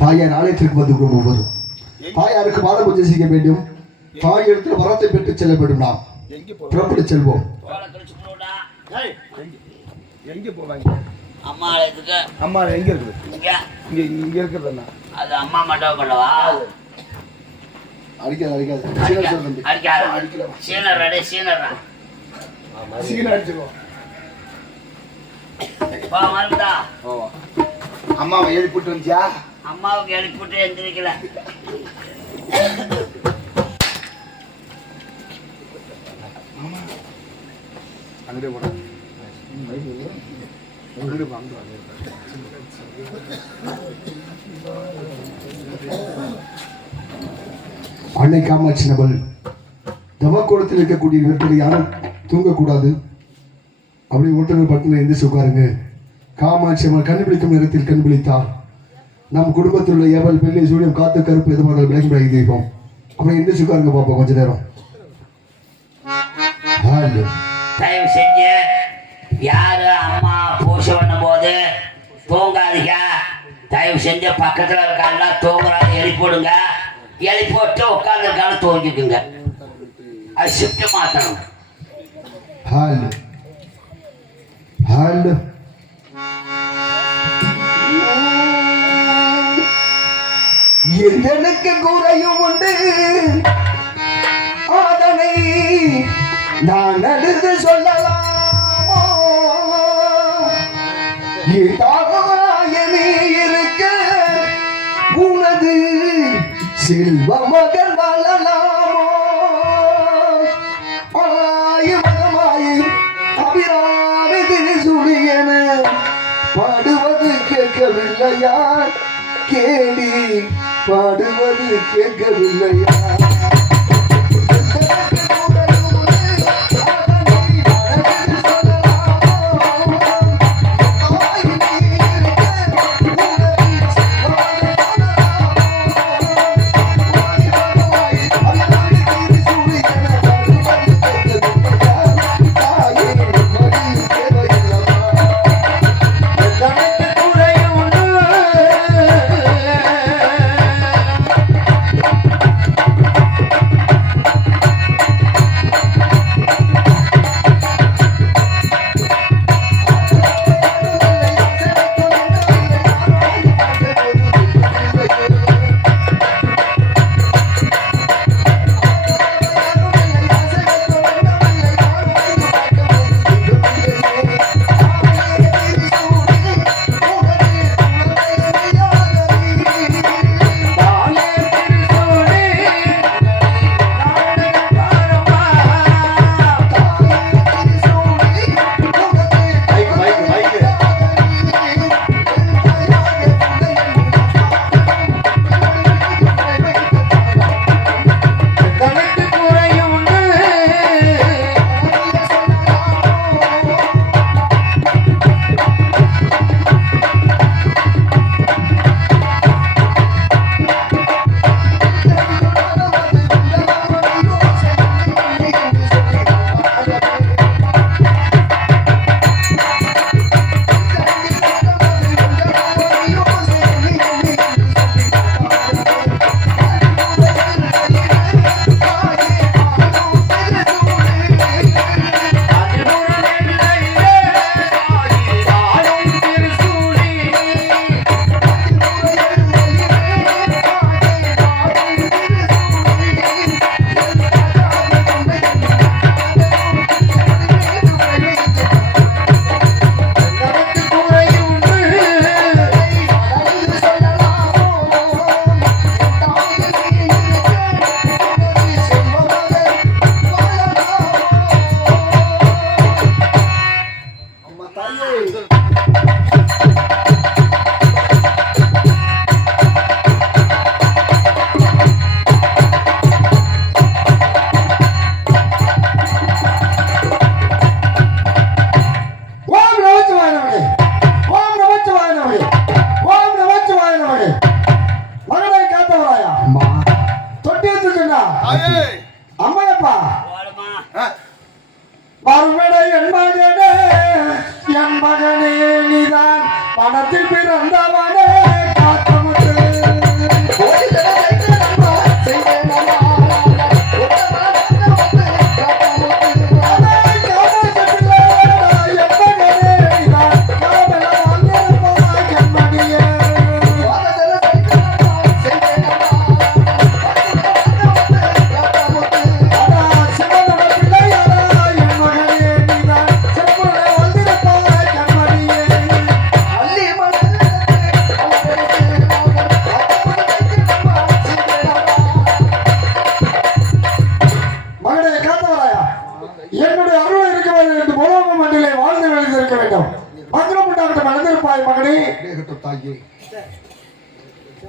தாயார் ஆலயத்திற்கு வந்து வரும். தாயாருக்கு பாத பூஜை செய்ய வேண்டும். தாய் இடத்துல வரத்தை பெற்று செல்ல வேண்டும். நாம் புறப்பட்டு செல்வோம். எங்க போவாங்க? அம்மா ஆலயத்துக்கு. அம்மா எங்க இருக்குது? இங்க இருக்குதுண்ணா. அது அம்மா மட்டும் பண்ணவா? அடிக்காது அம்மாவை எழுப்பிட்டு வந்துச்சா? அம்மாவுக்கு எழுப்பிட்டு எந்திரிக்கல. அங்கே போட அன்னை காமாட்சி நபல் தவக்கோலத்தில் இருக்கக்கூடிய வீட்டில் யாரும் தூங்கக்கூடாது. அப்படி ஒருத்தர் பட்டின எந்திரிச்சு உட்காருங்க. காமாட்சி அம்மன் கண்டுபிடிக்கும் நேரத்தில் கண்டுபிடித்தார். நம் குடும்பத்தில் உள்ள ஏவல் பெண்ணை சூழியம் காத்து கருப்பு எதுவாக விலகி விலகி தீபம். அப்படி எந்திரிச்சு உட்காருங்க பார்ப்போம் கொஞ்ச நேரம். தயவு செஞ்சு யாரு அம்மா பூஜை பண்ணும் போது தூங்காதீங்க. தயவு செஞ்சு பக்கத்துல இருக்காங்க தூங்குறாங்க எழுப்பிடுங்க. எழுப்பி போட்டு உட்கார்ந்து இருக்காங்க தூங்கிக்குங்க. அது ஷிஃப்ட் மாத்தணும். எனக்கு குறையும் உண்டு அதனை நான் அழுது சொல்லலாமோ? நீ இருக்க உனது செல்வ மகன் வாழலாமோ? ஆயுதமாயி அபிராமி திரிசுழியன பாடுவது கேட்கவில்லையா? கேடி பாடுவது கேட்கவில்லையா?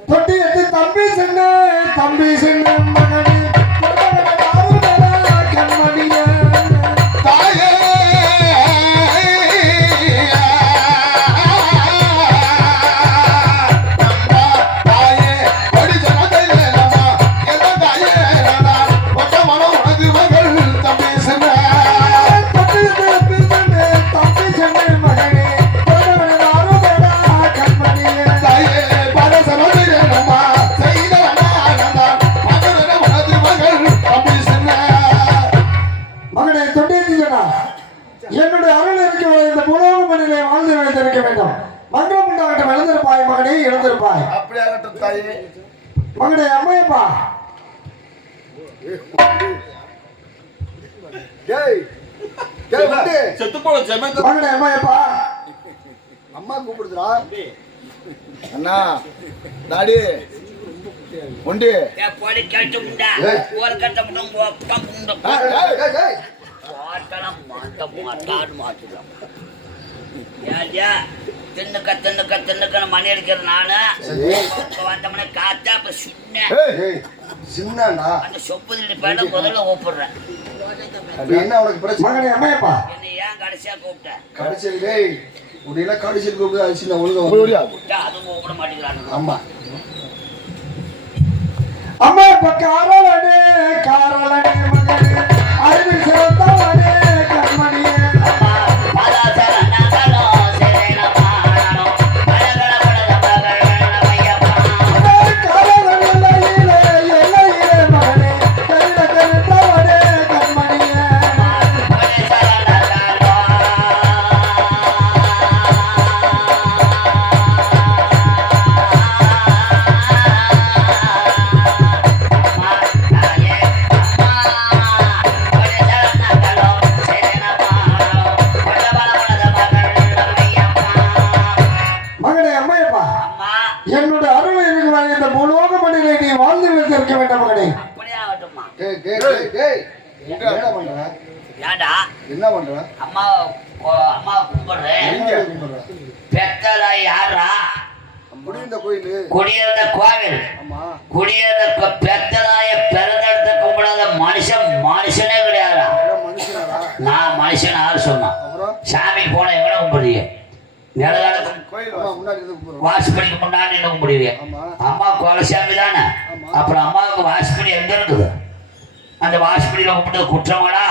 தொட்டி எட்டு தம்பி சென்னு மகனே கண்மணியே தாயே என்னுடைய அருள் இருக்க இந்த பூலோக மண்ணிலே வாழ்ந்து வைத்திருக்க வேண்டும். மங்களம் உண்டாகட்டும். எழுந்திருப்பாய் மகனே, எழுந்திருப்பாய். அப்படியாகட்டும் தாயே. மகனே அம்மையப்பா. மகனே அம்மையப்பா. அம்மா கூப்பிடுதுடா. அண்ணா டாடி ஒண்டி போடி கேட்டு முண்டா ஒரு கட்ட முட்டம் ஒப்பம் முண்டம் பாட்டலாம் மாட்டுதான் ஏன்யா தின்னுக்க மணி அடிக்கிற நானு வந்தவன காத்தா அப்ப சின்னடா அந்த சொப்புதிரி பேட முதல்ல கூப்பிடுறேன். என்ன உனக்கு பிரச்சனை? மகனே அம்மையப்பா. என்ன ஏன் கடைசியா கூப்பிட்டேன்? கடைசியில் டேய் உடையில கடைசியில் கூப்பிடு அரிசி நான் ஒழுங்கா அதுவும் கூப்பிட மாட்டேங்கிறானு. ஆமா அம்மையப்பா காரலனே மகனே அறிவில் சிறந்தவனே கண்மணியே என்னோட அருள் இருக்கிற இந்த பூலோக மண்ணிலே நீ வாழ்ந்து வைத்திருக்க வேண்டும் மகனே. என்ன பண்ற? அம்மா கும்பிடுறேன். பெத்தல யாரா? முடிந்த கோயில் குடியிருந்த கோவில். குடியிருந்த பெத்தலாய பிறந்தெடுத்த கும்பிடாத மனுஷனே கிடையாதா? நான் மனுஷன் யாரு சொன்னா? சாமி போன எங்கட கும்பிடுறீங்க? வாசுபடிக்கு முன்னாடி கும்பிடுவீங்க. அம்மா கோலசாமி தானே. அப்புறம் அம்மாவுக்கு வாசுபடி எங்க இருக்குது? அந்த வாசுபடியில கும்பிட்டது குற்றமாடா?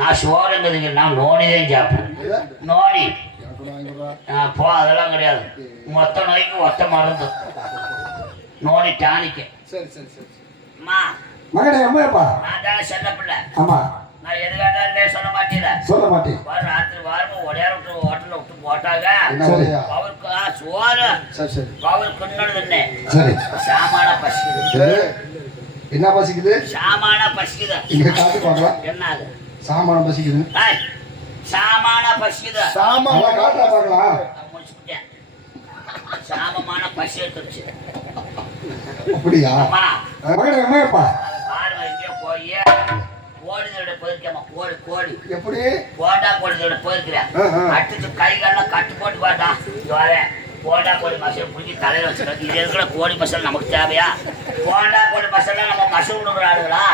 நான் சோறுங்கிறதுங்க நான் நோனிதான் சாப்பிடுறேன். நோனி போ அதெல்லாம் கிடையாது. மொத்த நோய்க்கு ஒத்த மருந்து நோனி டானிக்கு. அம்மா மகனே அம்மையப்பா. நான் தானே செல்ல பிள்ளை. ஆமா நான் எது கேட்டாலும் சொல்ல மாட்டேன். சொல்ல மாட்டேன். ராத்திரி வாரம் ஒடையார விட்டு ஹோட்டல்ல விட்டு போட்டாங்க. அவருக்கு சோறு அவருக்கு என்ன சரி சாமான பசிக்குது. என்ன பசிக்குது? சாமான பசிக்குது. இங்க காட்டு பாக்கலாம். என்ன அது சாமான பசிக்குது? சாமான பசிக்குது. சாமான காட்டா பாக்கலாம். முடிச்சுட்டேன். சாமமான பசி எடுத்துருச்சு. அப்படியா? மகனே அம்மையப்பா. வாரம் எங்கேயோ போய் கோழிதோட போயிருக்கேம்மா. கோழி எப்படி? போண்டா கோழிதோட போயிருக்கிறேன். அடிச்சு கைகாலெல்லாம் கட்டு போட்டு பாட்டா வரேன். போண்டா கோழி மசாலா புரிஞ்சு தலையில வச்சுருக்கோம். இது இருக்கிற கோழி மசாலா நமக்கு தேவையா? போண்டா கோழி மசாலா நம்ம மசூல் விடுறாளுங்களா?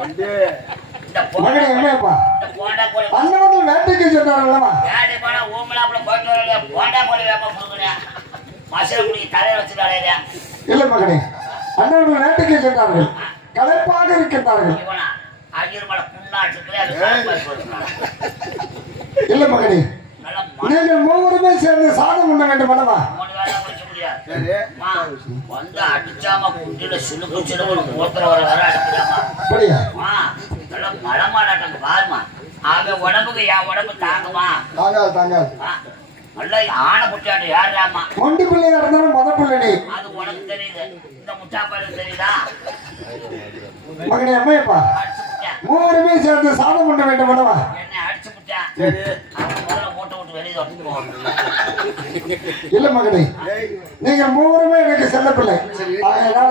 இந்த மகனே அம்மையப்பா. போண்டா கோழி அண்ணன் வேட்டைக்கு சொன்னார்களா? வேட்டை போனா ஊமலாப்புல போயிட்டு வரலையா? போண்டா கோழி வேப்பா கொடுக்குறேன். மசாலா குடி தலையில வச்சுட்டாளே. இல்லை மகனே, அண்ணன் வேட்டைக்கு சொன்னார்கள். களைப்பாக இருக்கின்றார்கள். இவனா அகிர்மலை புண்ணாட்டுக்குள்ளே அது இல்லை மகனே, நல்லா நீங்கள் மூவருமே சேர்ந்து சாதம் உண்ண வேண்டும் அல்லவா? மூணு வேலை முடிக்க முடியாது. வந்து அடிச்சாம குண்டில சுழுக்கு சுழுக்கு மூத்திர வர அடிக்கிறாமா? அப்படியா? நல்லா மழை மாடாட்டாங்க பாருமா. அவன் உடம்புக்கு என் உடம்பு தாங்குமா? தாங்காது. நல்லா ஆணை புட்டாடு யாருடாமா? ஒன்று பிள்ளையா இருந்தாலும் மத பிள்ளை. அது உனக்கு தெரியுது. இந்த முட்டாப்பாடு தெரியுதா? மகனே அம்மையப்பா, மூவருமே சேர்ந்து சாதம் பண்ண வேண்டும் அல்லவா? என்ன அடிச்சு புட்டா? அவன் முதல்ல மூட்டை விட்டு வெளியே தொட்டு போவாங்க. இல்லை மகனே, நீங்கள் மூவருமே எனக்கு செல்ல பிள்ளை. அதனால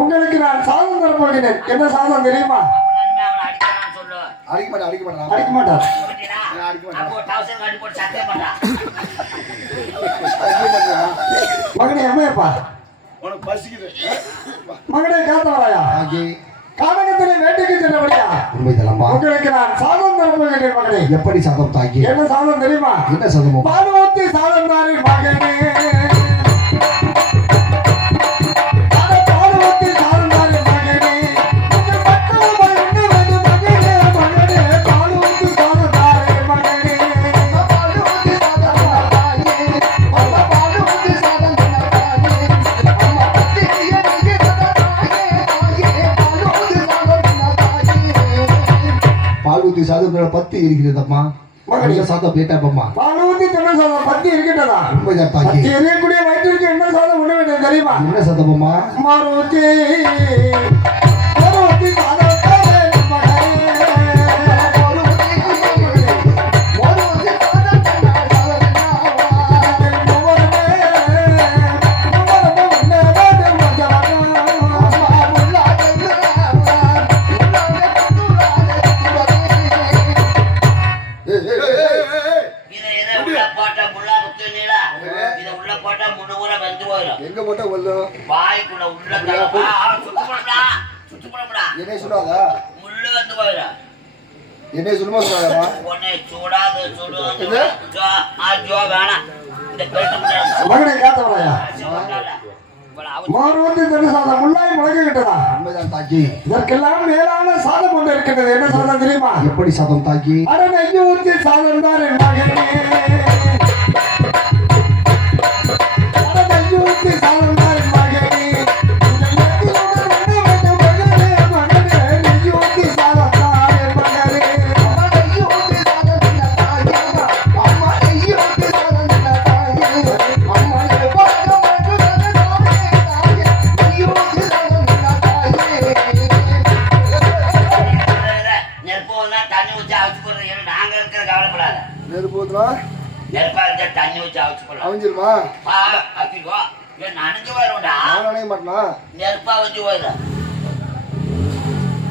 உங்களுக்கு நான் சாதம் தர போகிறேன். என்ன சாதம் தெரியுமா? அவனை அடிக்கிறான்னு சொல்லு. அடிக்க மாட்டான். அடிக்க மாட்டார். அப்போ டவுசர் காட்டி போட்டு சத்தியம் பண்ணா. மகனே அம்மையப்பா, உனக்கு பசிக்குது. மகனே காத்தவராயா தாயே கானகத்திலே வேட்டைக்கு சென்றபடியா உண்மைதானம்மா. உங்களுக்கு நான் சாதம் தரப்போகிறேன் மகனே. எப்படி சாதம் தாயே? என்ன சாதம் தெரியுமா? என்ன சாதமோ? பாலுவத்தி சாதம் தாரி மகனே. பாலுவத்தி சாதம் தாரி மகனே. உங்கள் மக்கள் என்ன வேண்டும் மகனே? மகனே பாலுவத்தி சாதம் தாரி மகனே. பாலுவத்தி சாதம் தாயே. அம்மா பாலுவத்தி சாதம் தாயே. அம்மா பத்தி நீயே தாயே. தாயே பாலுவத்தி சாதம் தாயே. பால்வத்தி சாதம் பத்தி இருக்கிறதம்மா. மகனே சாதம் கேட்டாப்பம்மா. பாலுவத்தி தமிழ் சாதம் பத்தி இருக்கின்றதா? உண்மைதான் தாயே. பத்தி எரியக்கூடிய வயிற்றிற்கு என்ன சாதம் உண்ண வேண்டும் தெரியுமா? என்ன சாதமம்மா? மாருதி மாருதி சாதம் தாரி மகனே. இதை உள்ள போட்டா முள்ளா குத்து நீளா. இதை உள்ள போட்டா முழு ஊரா வெந்து போயிடும். எங்க போட்டா கொல்லும்? வாய்க்குள்ள உள்ள சுத்து போடா என்னைய சொல்லாதா? முள்ளு வந்து போயிடும். என்னைய சொல்லுமா சொல்லாதா? உன்னை சூடாது சுடு ஜோ வேணாம். இந்த பெருட்டு முடியாது. மகனே காத்தவராயா மாருதி தமிழ் சாதம் முள்ளாய் முளைக்க கிட்டதா? உண்மைதான் தாயே. இதற்கெல்லாம் மேலான சாதம் ஒன்று இருக்கின்றது. என்ன சாதம் தெரியுமா? எப்படி சாதம் தாயே? அட நெய்யு ஊற்றி சாதம் தான் என் மகனே. அட நெய்யு ஊற்றி சாதம் தான் என் மகனே. இந்த நெய்யுடன் உண்ண வேண்டும் மகனே. மகனே நெய்யு ஊற்றி சாதம் தான் என் மகனே. அம்மா நெய்யி ஊத்தி சாதம் தாயே. அம்மா நெய்யி ஊத்தி சாதம் தாயே. அம்மா எப்பாடு மகனே தாயே. நெய்யி ஊத்தி சாதம் தாயே. நெருப்பு வந்தா தண்ணி ஊற்றி அவிச்சு போடுறது. ஏன்னா நாங்க இருக்கிற கவலைப்படாத. நெருப்பு ஊத்துனா நெருப்பா இருந்தா தண்ணி ஊற்றி அவிச்சு போடலாம். அவிஞ்சிருமா? அக்கிக்கோ ஏன் நனைஞ்சு போயிடும்டா. நான் நினைக்க மாட்டேனா? நெருப்பா வச்சு போயிடும்.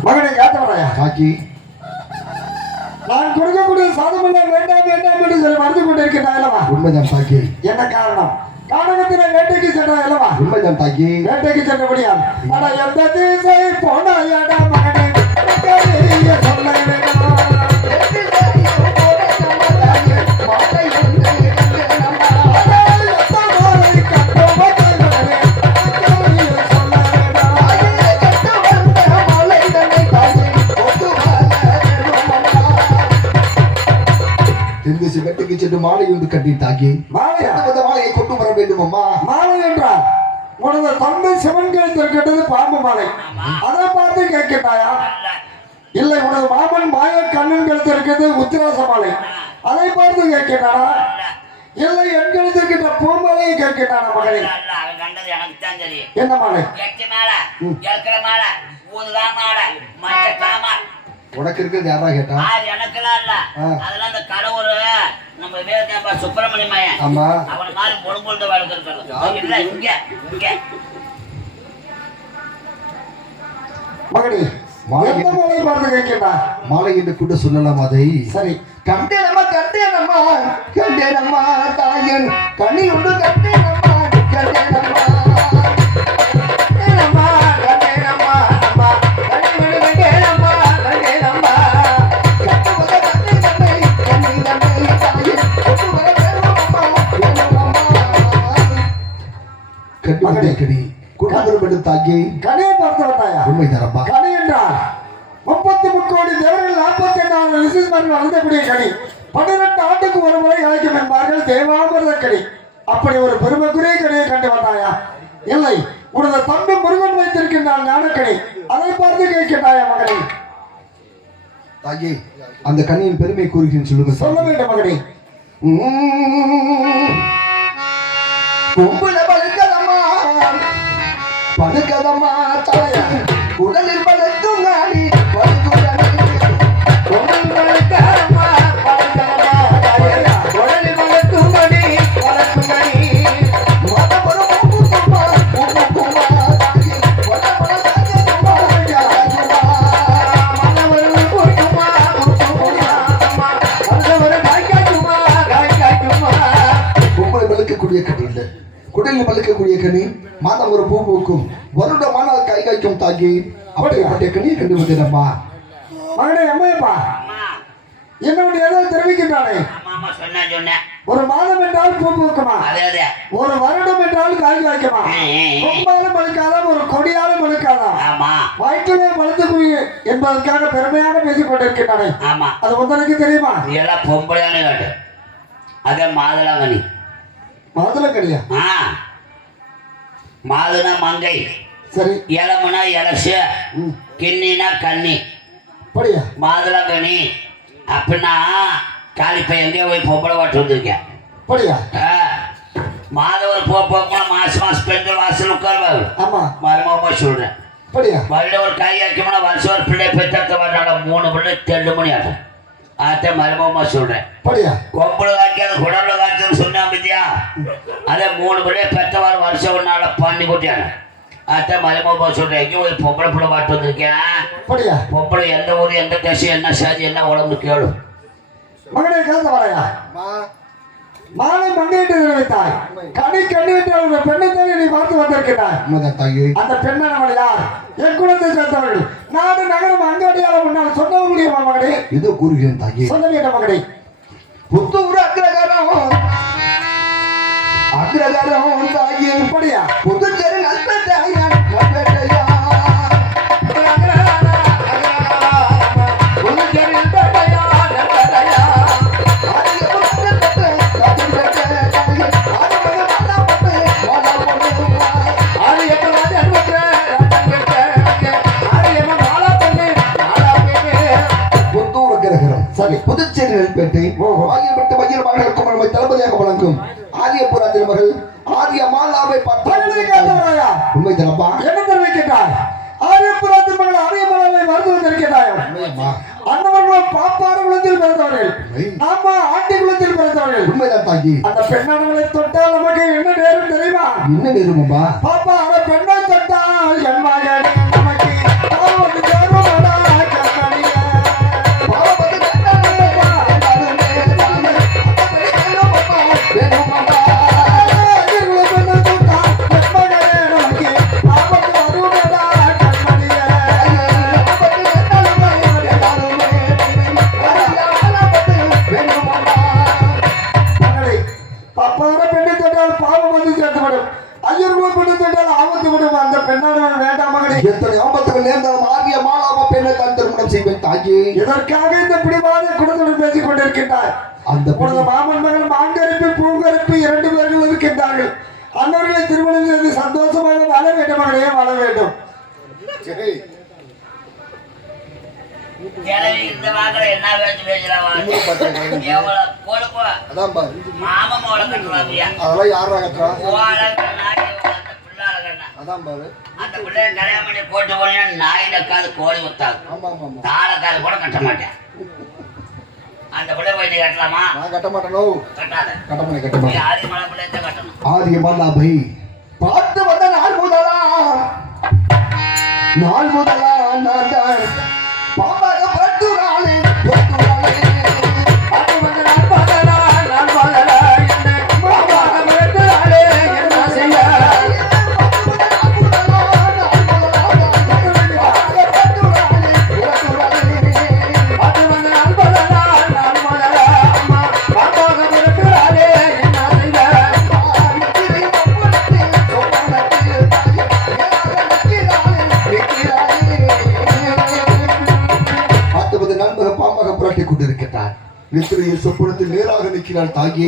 மகனே காத்தவராயா தாயே நான் கொடுக்கக்கூடிய சாதம் எல்லாம் வேண்டாம் வேண்டாம் என்று சொல்லி மறந்து கொண்டிருக்கின்றா அல்லவா? உண்மைதான் தாயே. என்ன காரணம்? கானகத்திலே வேட்டைக்கு சென்றா அல்லவா? உண்மைதான் தாயே. வேட்டைக்கு சென்றபடியா ஆனா எந்த திசை போனாயடா மகனே தெரிய சொல்ல வேண்டாம். மாலை வந்து அட எத்த மாலை கட்ட மகனே தெரிய சொல்ல வேண்டாம். மாலை தன்னை தாயே கொண்டு தென்திசை வெட்டுக்கு சென்று மாலை ஒன்று கட்டி தாயே. மாலையா? அந்த மாலையை கொண்டு வர வேண்டும் அம்மா. மாலை என்றால் உனது தந்தை சிவன் கழுத்திருக்கின்றது பாம்பு மாலை. அதை பார்த்து கேட்கிட்டாயா? இல்லை உனது மாமன் மாய கண்ணன் கழுத்திருக்கிறது உத்திராச மாலை. அதை பார்த்து கேட்கிட்டானா? இல்லை என் கழுத்திருக்கின்ற பூமாலையை கேட்கிட்டானா மகளே? அவன் கண்டது எனக்கு தான் தெரியும். என்ன மாலை? எட்டு மேல இருக்கிற மேல ஊதுகா மேல மஞ்சக்கா மேல உனக்கு இருக்கிறது யாரா கேட்டா? எனக்கெல்லாம் இல்ல. அதெல்லாம் அந்த கடவுள் நம்ம விவேகானந்தா சுப்பிரமணிய மையன் ஆமா. அவனை மாதிரி பொழுது வாழ்க்கை இருக்கிறது இல்ல. இங்க இங்க மகனே எந்த மாலை பார்த்து கேட்கிட்டா? மாலை என்று கூட சொல்லலாம் அதை. சரி கண்டேனம்மா கண்டேனம்மா தாயன் கண்ணி உண்டு கண்டேனம்மா கண்டேனம்மா கண்டேனம்மா கண்டேனம்மா அம்மா கண்ணி உண்டு கண்டேனம்மா கண்டேனம்மா கண்டு வர கண்ணி தாயன் கொண்டு வர வேணுமம்மா கட்டி கடி குடும்பம் எடுத்து தாயே. கனியை பார்த்து வந்தாயா? உண்மைதானம்மா. கனி என்றால் 33 கோடி தேவர்கள் 44 ரிஷிமார்கள் அழுந்தக்கூடிய கனி 12 ஆண்டுக்கு ஒரு முறை அழைக்கும் என்பார்கள் தேவாமிர்த கனி. அப்படி ஒரு பெருமைக்குரிய கனியை கண்டு வந்தாயா? இல்லை உனது தம்பி முருகன் வைத்திருக்கின்றான் ஞானக்கனி. அதை பார்த்து கேட்கின்றாயா மகனே? தாயே அந்த கண்ணியின் பெருமை கூறுகிறேன் சொல்லுங்க. சொல்ல வேண்டும் மகனே. பொம்புல பழுக்கதம்மா தாயா உடலில் பழுக்கும் நாடி பழுக்கதம்மா பழுக்கதம்மா தாயா உடலில் பழுக்கும் நாடி பழுக்கும் நாடி குடலில் பழுக்கக்கூடிய கனி மாதம் ஒரு பூ பூக்கும் வருடமானால் கை காய்க்கும் தாகி அப்படிப்பட்ட கனியை கண்டு வந்தேனம்மா. மகனே அம்மையப்பா அம்மா என்னோட ஏதோ தெரிவிக்கின்றானே ஆமா ஆமா சொன்னேன் ஒரு மாதம் என்றால் பூ பூக்குமா அதே அதே ஒரு வருடம் என்றால் காய் காய்க்குமா கொம்பாலும் மழுக்காதா ஒரு கொடியாலும் மழுக்காதா ஆமா வயிற்றிலே மழுத்து என்பதற்காக பெருமையாக பேசிக் கொண்டிருக்கின்றானே ஆமா அது உங்களுக்கு தெரியுமா? நீ எல்லாம் பொம்பளையான காட்டு அதே மாதுளங்கனி மாதுளக்கடியா? ஆ மாதுனா மங்கை சரி இளமுனா இலசு கிண்ணினா கண்ணி படியா மாதுளங்கனி அப்படின்னா காலிப்பை எங்கேயோ போய் பொம்பளை வாட்டு வந்திருக்கேன் படியா? மாதவர் போனா மாசம் பெண்கள் வாசல் உட்காருவாங்க ஆமா மருமகமா சொல்றேன் படியா? வருடம் ஒரு கை வைக்கணும்னா வருஷம் ஒரு பிள்ளை பெற்ற வர்றாங்க 3 பிள்ளை 2 மணி ஆகும் அதான் மருமகமா சொல்றேன் படியா? கொம்பளை காய்க்காது குடம்புல காய்ச்சல் சொன்னா பத்தியா அதே 3 பிள்ளை பெற்றவாறு வருஷம் ஒரு நாள் பண்ணி போட்டியாங்க அதான் மருமகமா சொல்றேன் எங்கேயும் போய் பொம்பளை பிள்ளை வாட்டு வந்திருக்கேன் படியா? பொம்பளை எந்த ஊர் எந்த தேசம் என்ன சாதி என்ன உடம்பு கேளு மகனே கலந்த வரையா மாலை மண்ணிட்டு வைத்தாய் கனி கனி என்ற ஒரு பெண்ணை தேடி நீ பார்த்து வந்திருக்கிறாய். உண்மைதான் தாகி. அந்த பெண்ணை நம்மள யார்? என் குலத்தை சேர்ந்தவர்கள் நாடு நகரம் அங்காடியால முன்னால் சொல்ல முடியுமா மகனே? இதோ கூறுகிறேன் தாகி. சொல்ல வேண்டாம் மகனே. புத்தூர் அக்ரகாரம் தாகி படியா? புதுச்சேரி நல்பேட்டையா நல்பேட்டையா புதுச்சேரி நெல்பேட்டை ஆகியப்பட்ட மகிழ் மகளுக்கும் நம்மை தளபதியாக வழங்கும் ஆரியபுரா திருமகள் ஆரிய மாலாவை உண்மை தரப்பா என்ன தெரிவிக்கின்றாய்? ஆரியபுரா திருமகள் ஆரிய மாலாவை மறுத்து வந்திருக்கிறாய். அன்னவர்கள் பாப்பார குலத்தில் பிறந்தவர்கள் நாம ஆண்டி குலத்தில் பிறந்தவர்கள். உண்மைதான் தாகி. அந்த பெண்ணானவளை தொட்டால் நமக்கு என்ன நேரம் தெரியுமா? என்ன நேருமாப்பா? பாப்பா அந்த பெண்ணை தொட்டால் என் மகனே நமக்கு பாவம் தேர்வுமாடா கண்ணாடியே. பப்பார பெண்ணை தொட்டால் பாவம் வந்து சேர்த்துவிடும். 5 ரூபாய் பெண்ணை தொட்டால் ஆபத்து விடும். அந்த பெண்ணானவன் வேண்டாம் மகனே. எத்தனை ஆபத்துகள் நேர்ந்தாலும் ஆரிய மாலாவை பெண்ணை தான் திருமணம் செய்வேன் தாகி. இதற்காக இந்த பிடிவாத குடும்பத்துடன் பேசிக் கொண்டிருக்கின்றார். அந்த உனது மாமன் மகன் மாங்கருப்பு பூங்கருப்பு 2 பேர்கள் இருக்கின்றார்கள். அன்னவர்களை திருமணம் செய்து சந்தோஷமாக வாழ வேண்டும் மகனே, வாழ வேண்டும். கிளவி இந்த வாக்குற என்ன பேச்சு பேசுறாவா எவ்வளவு கொழுப்பு மாமன் மோளை கட்டுவாப்பியா அதெல்லாம் யாரா கட்டுறா? அந்த பிள்ளைய கல்யாணம் பண்ணி போட்டு போனீங்கன்னா நாய் நக்காது கோழி ஒத்தாது தாளக்காது கூட கட்ட மாட்டேன். அந்த பிள்ளை போய் நீ கட்டலாமா? நான் கட்ட மாட்டேனோ. கட்டாத. கட்ட நீ ஆதி மலை பிள்ளை தான் கட்டணும். ஆரிய மாலாவை பார்த்து வந்த நாள் முதலா நான் தான் பாபாக பட்டுராளே அது வந்து நான் பாதலா என்ன பாபாக பட்டுராளே என்ன செய்ய கொண்டிருக்கிறார். நித்திரையில் சொப்பனத்தில் நேராக நிற்கிறார் தாகி.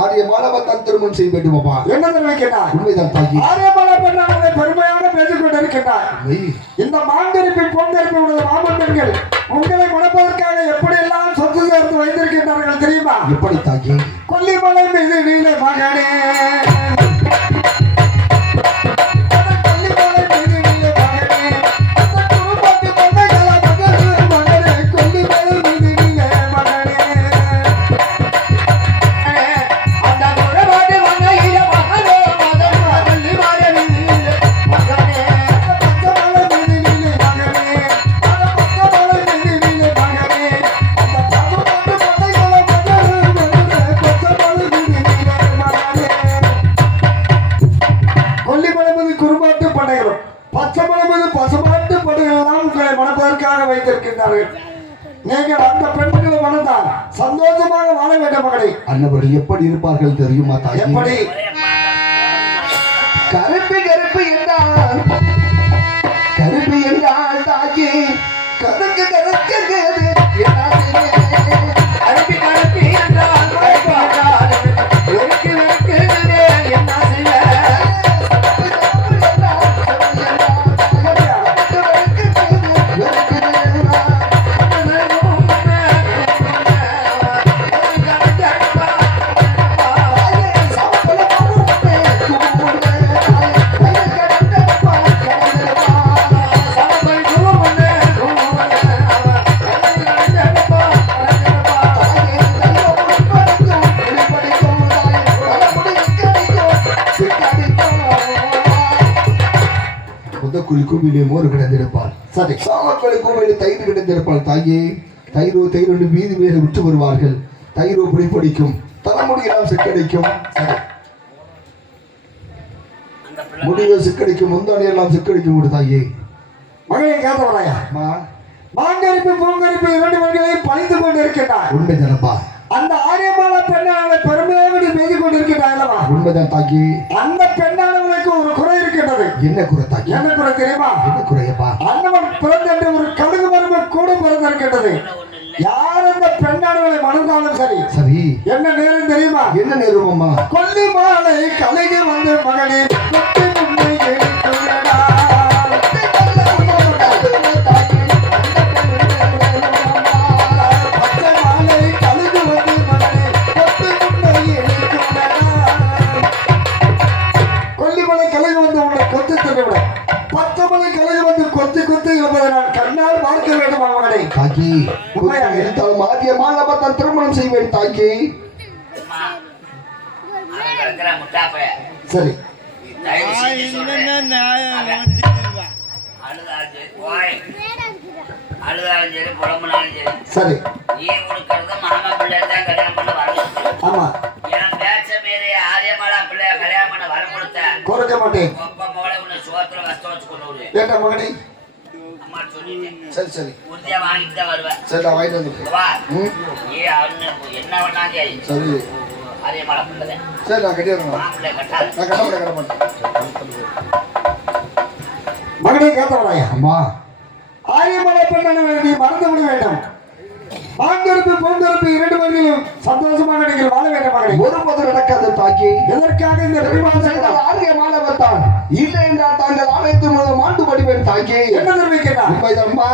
ஆரிய மாணவ தான் திருமணம் செய்ய வேண்டுமாப்பா? என்ன தெரிவிக்கிறார்? உண்மைதான் தாகி. ஆரியமாலா பெண்ணானவரை பெருமையாக பேசிக் கொண்டிருக்கிறார். இந்த மாங்கரிப்பின் பொங்கரிப்பின் உடைய மாமன் பெண்கள் உங்களை மணப்பதற்காக எப்படி எல்லாம் சொத்து சேர்த்து வைத்திருக்கின்றார்கள் தெரியுமா? எப்படி தாகி? கொல்லிமலை மீது நீல மகனே மனைகளும் பச்சை மலமது பசுமாட்டு படுகள் எல்லாம் உங்களை மணப்பதற்காக வைத்திருக்கின்றார்கள். நீங்கள் அந்த பெண்களை மணந்தால் சந்தோஷமாக வாழ வேண்டும் மகளே. அன்னவர்கள் எப்படி இருப்பார்கள் தெரியுமா தாயே? எப்படி? கருப்பு கருப்பு என்றால் கருப்பு என்றால் தாயே கருக்கு கருக்கு கருப்பி கருப்பி என்றால் கருப்பு என்றால் வெறுக்கு வெறுக்கு என்ன செய்ய முதக்குழி கூவிலே மோர் கிடந்திருப்பாள். சரி. சாமக்கொழி கூவிலே தயிர் கிடந்திருப்பாள். தாயே தயிரோ தயிரோடு மீதி மேலே விட்டு வருவார்கள். தயிரோ புளிப்படிக்கும், தலைமுடியெல்லாம் சிக்கடிக்கும். முடிவு சிக்கடிக்கும், முந்தாணி எல்லாம் சிக்கடிக்கும். ஒரு தாயே மகளே கேட்டவராயா? மாங்கரிப்பு பூங்கரிப்பு இரண்டு வழிகளையும் பணிந்து கொண்டு இருக்கின்றார். உண்மைதானப்பா? அந்த ஆரியமான பெண்ணாளை பெருமையாக நீ பேசிக் கொண்டிருக்கிறாய் அல்லவா? உண்மைதான் தாயே. அந்த பெண்ணாளர்களுக்கு ஒரு குறை இருக்கின்றது. என்ன குறை தாயே? என்ன குறை தெரியுமா? என்ன குறையப்பா? அன்னவன் பிறந்த ஒரு கடுகு மரபு கூட பிறந்திருக்கின்றது. யார் அந்த பெண்ணாளர்களை மணந்தாலும் சரி சரி, என்ன நேரம் தெரியுமா? என்ன நேரம் அம்மா? கொல்லி மாலை கலைஞ வந்து மகனே கொத்தி முன்னை எடுத்துள்ளடா. பச்சை மாலை கலைஞ வந்து மகனே கொத்தி முன்னை எடுத்துள்ளடா. கொல்லிமலை கலைஞ வந்து உன்னை கொத்தி திருவிட, பச்சை மலை கலைஞ வந்து கொத்தி கொத்தி இழப்பதை நான் கண்ணால் பார்க்க வேண்டும் மகனே. தாக்கி உண்மையாக இருந்தாலும் ஆகிய மாணவத்தான் திருமணம் செய்வேன் தாக்கி. சரி. சரி. ஆமா. கொடுக்க மாட்டேன். ஏட்டா மகனே? சரி சரி வாங்கிட்டு வருவேன். சரி, நான் வாங்கிட்டு வந்து என்ன பண்ணாங்க சரி அதே மழை பிள்ளை சரி, நான் கட்டிடுறேன். மாப்பிள்ளை கட்டாது. நான் கட்ட மாட்டேன். மகனே கேட்டவராயா? அம்மா ஆரியமலை பெண்ணை நீ மறந்து விட வேண்டும். மாங்கருப்பு பூங்கருப்பு இரண்டு வகையிலும் சந்தோஷமாக நீங்கள் வாழ வேண்டும் மகனே. ஒருபோது நடக்காது தாக்கி. எதற்காக இந்த பெருமாள் செய்தால் ஆரிய மாணவர் தான் இல்லை என்றால் தாங்கள் அனைத்து முழுவதும் மாண்டு படிப்பேன் தாக்கி. என்ன தெரிவிக்கிறார்? உண்மைதான்மா.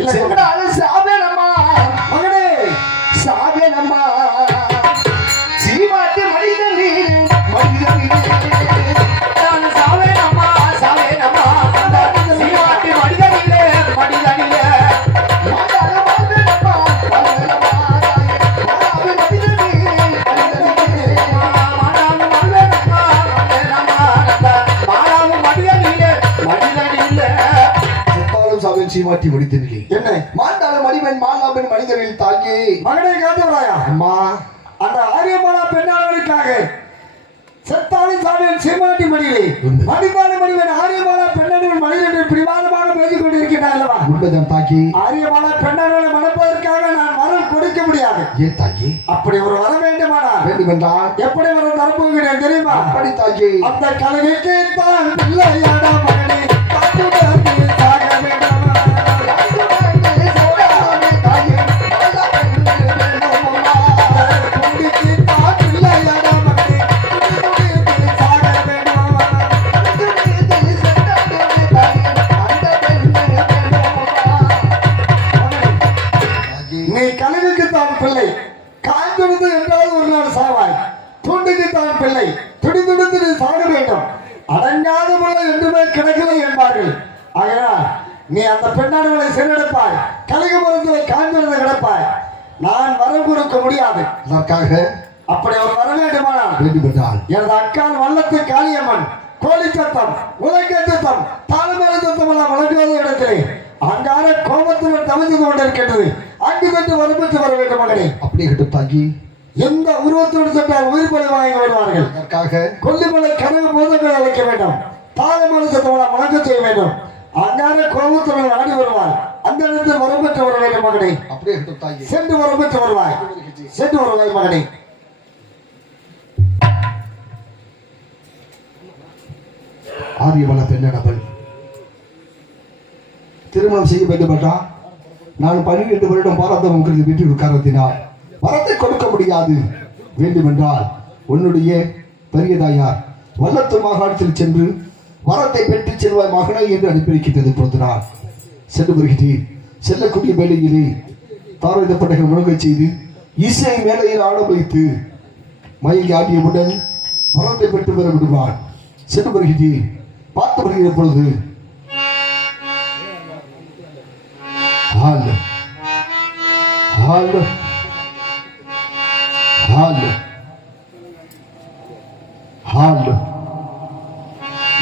இல்லை. சென்றாலும் சாவேனம்மா மகனே சாவேனம்மா. சீமாட்டி மனிதன் நீ மனிதன் நீ. நான் சாவேனம்மா சாவேனம்மா. சீமாட்டி மனிதன் நீ மனிதன் நீ. சீமாட்டி முடித்தனில்லை. என்ன? மாண்டாலும் மடிவன் மாலாபன் மனிதனில் தாக்கி. மகனே கேட்டவராயா? அம்மா அந்த ஆரியமாலா பெண்ணாளர்களுக்காக செத்தாலி சாமியின் சீமாட்டி மடியிலே மடிவாளி மடிவன் ஆரியமாலா பெண்ணாளர்கள் மனிதர்கள் பிரிவாதமாக பேசிக் கொண்டிருக்கிறார் அல்லவா? உண்மைதான் தாக்கி. ஆரியமாலா பெண்ணாளர்களை மணப்பதற்காக நான் வரம் கொடுக்க முடியாது. ஏன் தாக்கி? அப்படி ஒரு வரம் வேண்டுமானால் வேண்டுமென்றால் எப்படி வரம் தரப்போகிறேன் தெரியுமா? அப்படி தாக்கி. அந்த கலைஞருக்கு தான் பிள்ளையாடா மகனே காட்டுடனே சாக வேண்டாமா? நீ கழுகுக்கு தான் பிள்ளை, காய்ந்துடுது என்றால் ஒரு நாள் சாவாய். துண்டுக்கு தான் பிள்ளை, துடிதுடித்து நீ சாக வேண்டும். அடங்காத பிள்ளை என்றுமே கிடைக்கலை என்பார்கள். ஆகையால் நீ அந்த பெண்ணாடுகளை சிறெடுப்பாய், கழுகு மரத்தில் காய்ந்திருந்து கிடப்பாய். நான் வரம் கொடுக்க முடியாது. அதற்காக அப்படி அவர் வர வேண்டுமானால் வேண்டுமென்றால் எனது அக்கால் வல்லத்து காளியம்மன் கோழி சத்தம், உலக சத்தம், தாளமேல சத்தம் எல்லாம் வழங்குவது இடத்திலே அங்கார கோபத்துடன் தவிர்த்து கொண்டிருக்கின்றது. அங்கு சென்று வரம்பித்து வர வேண்டும் மகனே. அப்படி இருக்கட்டும் தாக்கி. எந்த உருவத்தோடு சென்றால் உயிர் பலி வாங்கி வருவார்கள். அதற்காக கொல்லிமலை கனவு போதங்கள் அழைக்க வேண்டும். தாரமான சத்தவளை வணங்க செய்ய வேண்டும். அங்கார கோபத்துடன் ஆடி வருவார். அந்த இடத்தில் வரம்பெற்று வர வேண்டும் மகனே. அப்படியே இருக்கட்டும் தாயே. சென்று வரம்பெற்று வருவாய். சென்று வருவாய் மகனே. ஆரியவள பெண்ணடவள் திருமணம் செய்ய வேண்டுமென்றா நான் 12 வருடம் பாரதம் உங்களுக்கு வீட்டில் உட்காரத்தினால் வரத்தை கொடுக்க முடியாது. வேண்டுமென்றால் உன்னுடைய பெரியதாயார் வல்லத்து மாகாணத்தில் சென்று வரத்தை பெற்று செல்வாய் மகனை என்று அனுப்பியிருக்கின்றது. பொழுது நான் சென்று வருகிறேன். செல்லக்கூடிய வேளையிலே தாரதப்பட்டகள் முழங்கச் செய்து இசை மேலையில் ஆட வைத்து மயங்கி ஆடியவுடன் வரத்தை பெற்று வர விடுவான். சென்று வருகிறேன். பார்த்து வருகிற பொழுது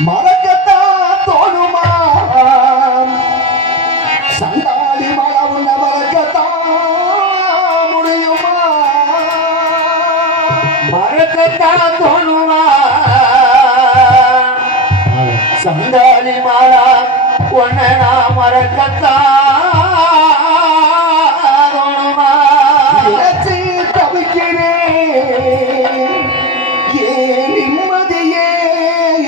மறக்கத்தான் தோணுமா சண்டாளி மழை உன்ன மறக்கத்தான் முடியுமா மறக்கத்தான் தோணுமா சண்டாளி மழை உன்ன நான் மறக்கத்தான் தோணுமா நினைச்சு தவிக்கிறேன் ஏன் நிம்மதியே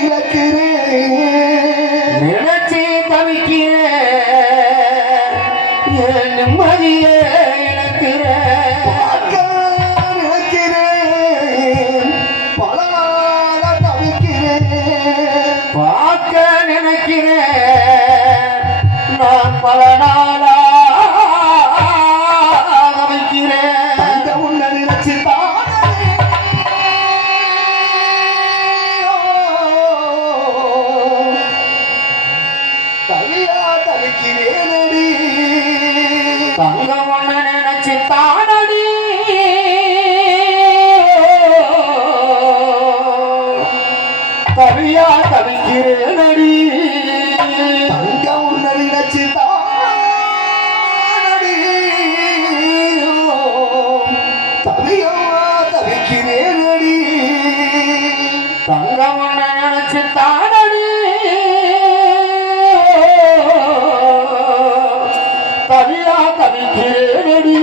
இழக்கிறேன் நினைச்சு தவிக்கிறேன் ஏன் நிம்மதியே இழக்கிறேன் நினைக்கிறேன் பல நாள தவிக்கிறேன் பார்க்க நினைக்கிறேன் நான் பல நாளா தவிக்கிறேன் உன்னை நினைச்சு தவியா தவிக்கிறேனடி தங்கம் ஒண்ணு நினைச்சு தானடி தவியா தவிக்கிறேனடி தங்கம் ஒண்ணு நினைச்சு தானடி தவியா தவிக்கிறேனடி தங்கம் ஒண்ணு நினைச்சு தானடி தவியா தவிக்கிறேனடி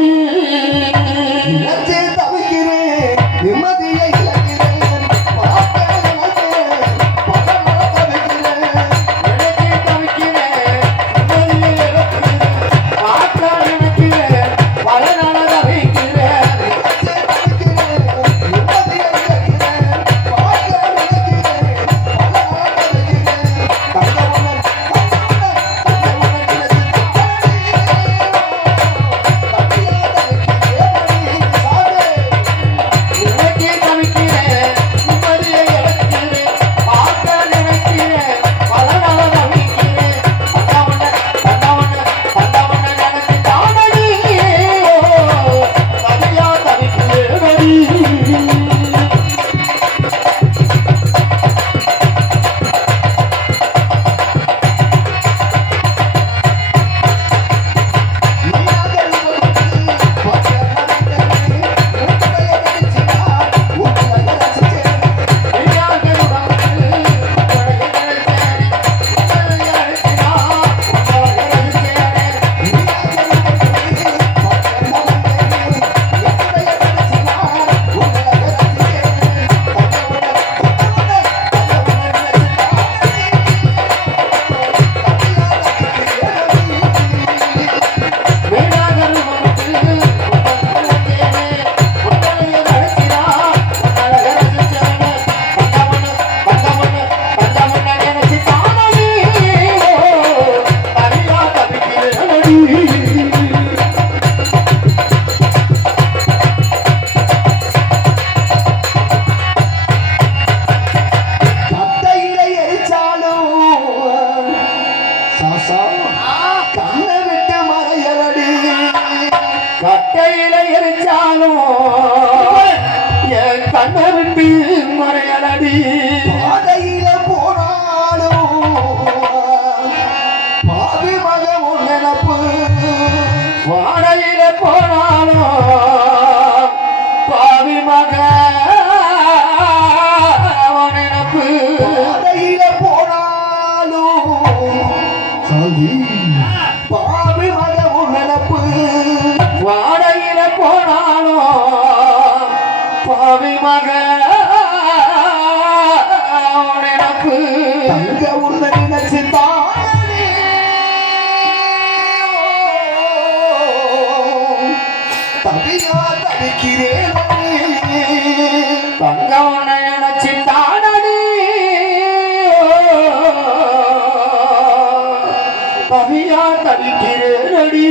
தவிக்கிறேன் அடி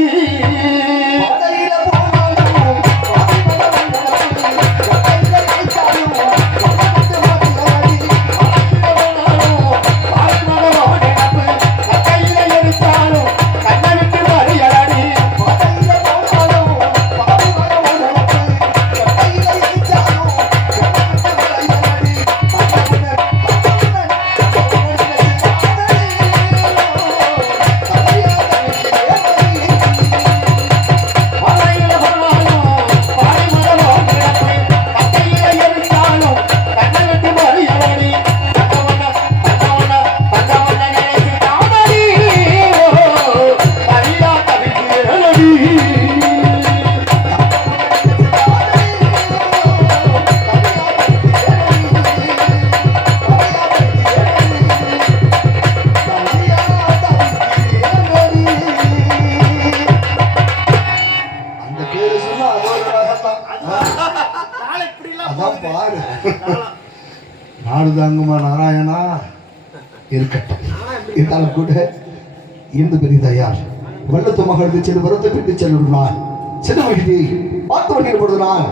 பாதையில போனாலும் பாதையில வைத்தாலும் அதான் பாரு. நாடு தாங்குமா நாராயணா இருக்கட்டும். இருந்தாலும் கூட இந்த பெரிய தயார் வெள்ளத்து மகளுக்கு சென்று வரத்தை பிட்டு செல்லுகிறார். சின்ன மகிழ்ச்சி பார்த்து வண்டியில் போடுகிறார்.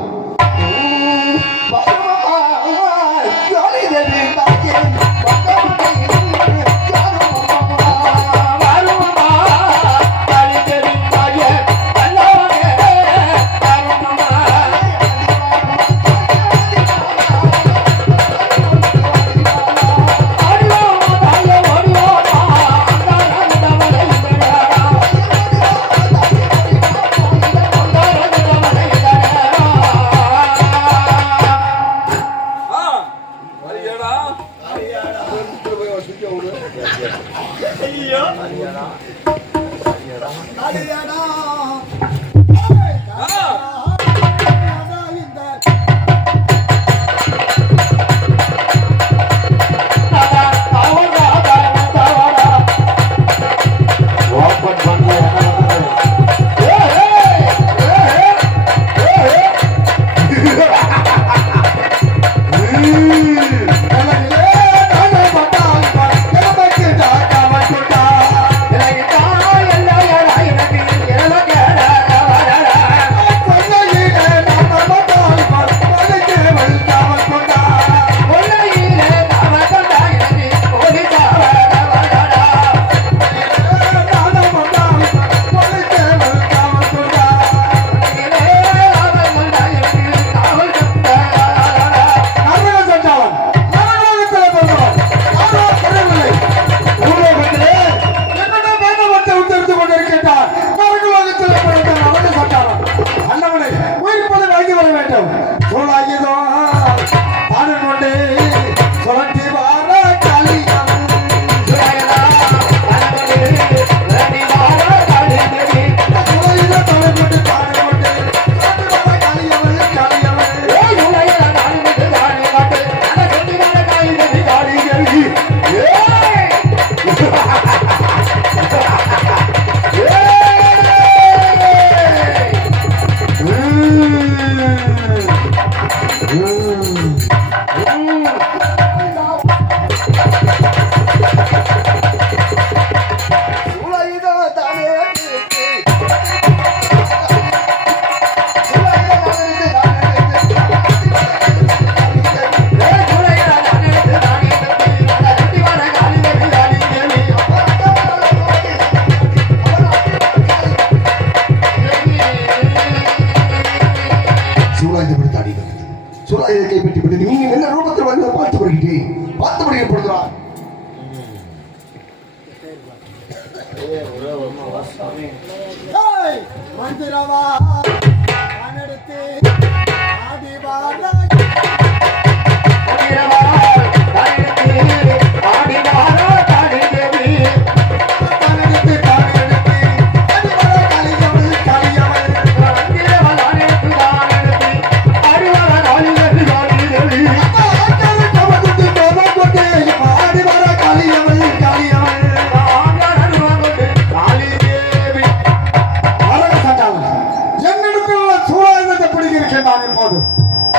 சூழலை கைப்பற்றி நீங்க என்ன ரூபத்தில் வந்து பார்த்து வருகிறேன் பார்த்து வருகிறேன். மந்திரவா ஆனடுத்து ஆடிவாரா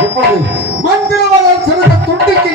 இப்போது மந்திரவாதம் சிறந்த துண்டிக்கு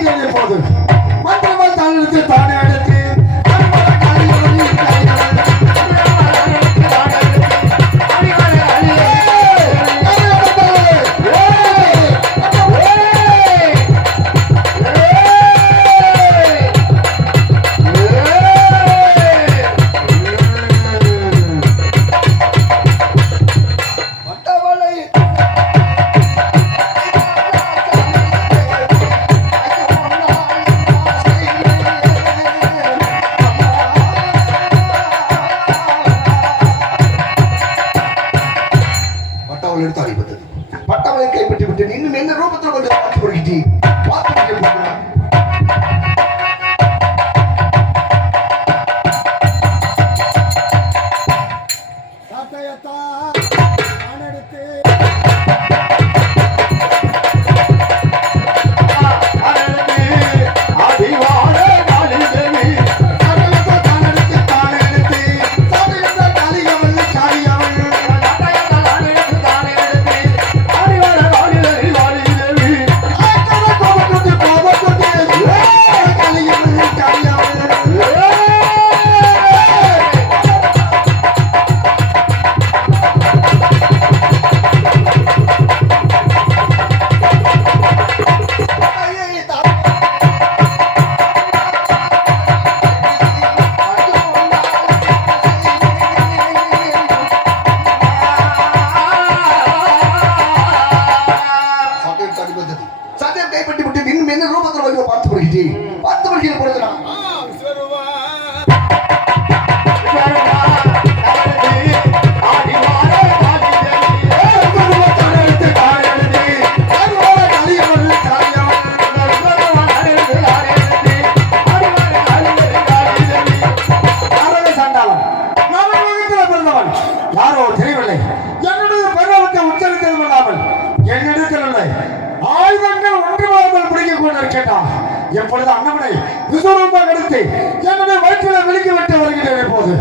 வயிற்றில விழுக்கி விட்டு வருகிறேன் போது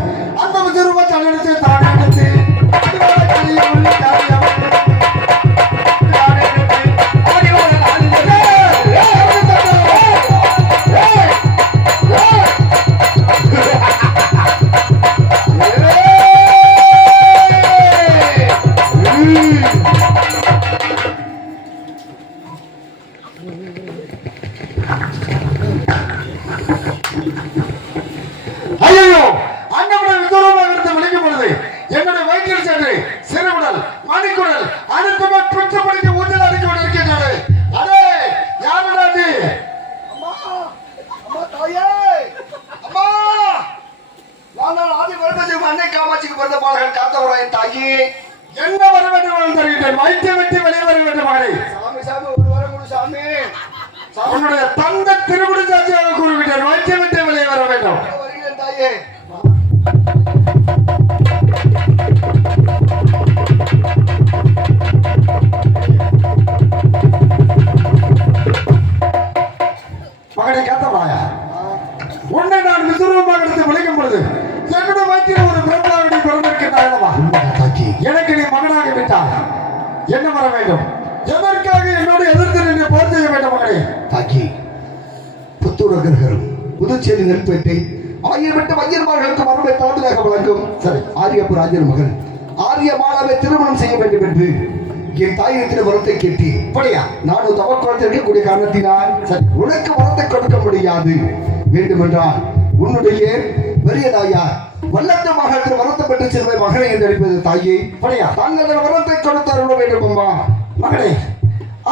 அந்த திரும்ப தன்னெடுத்து தானெடுத்து ஐயோ அன்னமுடன் விதூரமாக எடுத்து விளைக்கும் பொழுது என்னுடைய வயிற்றில் சென்று சிறுகுடல் மணிக்குடல் அனைத்துமே பிச்சு படிக்க ஊஞ்சல் அடிக்க கொண்டிருக்கின்றது. அடே யாருடா நீ? அம்மா அம்மா தாயே அம்மா நான் ஆதி வருவது அன்னை காமாட்சிக்கு பிறந்த பாலகன் காத்தவராயன் தாயி என்ன வர வேண்டும் தருகின்றேன். வயிற்றை வெட்டி வெளியே வர வேண்டும் மகனே. சாமி சாமி ஒரு வாரம் கொடு சாமி உன்னுடைய தந்த திருமுடி சாட்சியாக கூறுகின்றேன். வயிற்றை விட்டு வெளியே வர வேண்டும். வருகிறேன் தாயே. மகனை காத்தவராயா, உன்னை நான் விசுரூபமாக எடுத்து விளைக்கும் பொழுது என்னுடைய வயிற்றில் ஒரு பிரம்மாவடி பிறந்திருக்கின்றாயமா. எனக்கு நீ மகனாக விட்டால் என்ன வர வேண்டும்? எதற்காக என்னோடு எதிர்த்து நின்று போர் செய்ய வேண்டும் மகனே? தாக்கி புத்துடகர்களும் புதுச்சேரி நெல்பேட்டை ஆயிரமெட்டு வையர்மார்களுக்கு மறுபடியும் தலைமையாக வழங்கும் சரி ஆரியப்பு ராஜர் மகன் ஆரியமாலாவை திருமணம் செய்ய வேண்டும் என்று என் தாயிடத்தில் வரத்தை கேட்டு அப்படியா? நானும் தவக்குளத்தில் இருக்கக்கூடிய காரணத்தினால் சரி உனக்கு வரத்தை கொடுக்க முடியாது. வேண்டுமென்றால் உன்னுடைய பெரிய தாயார் வல்லத்த மகத்தில் வரத்தை பெற்று செல்வ மகனை என்று அழைப்பது தாயே. அப்படியா? தாங்கள் வரத்தை கொடுத்து அருள வேண்டும் அம்மா. மகனே,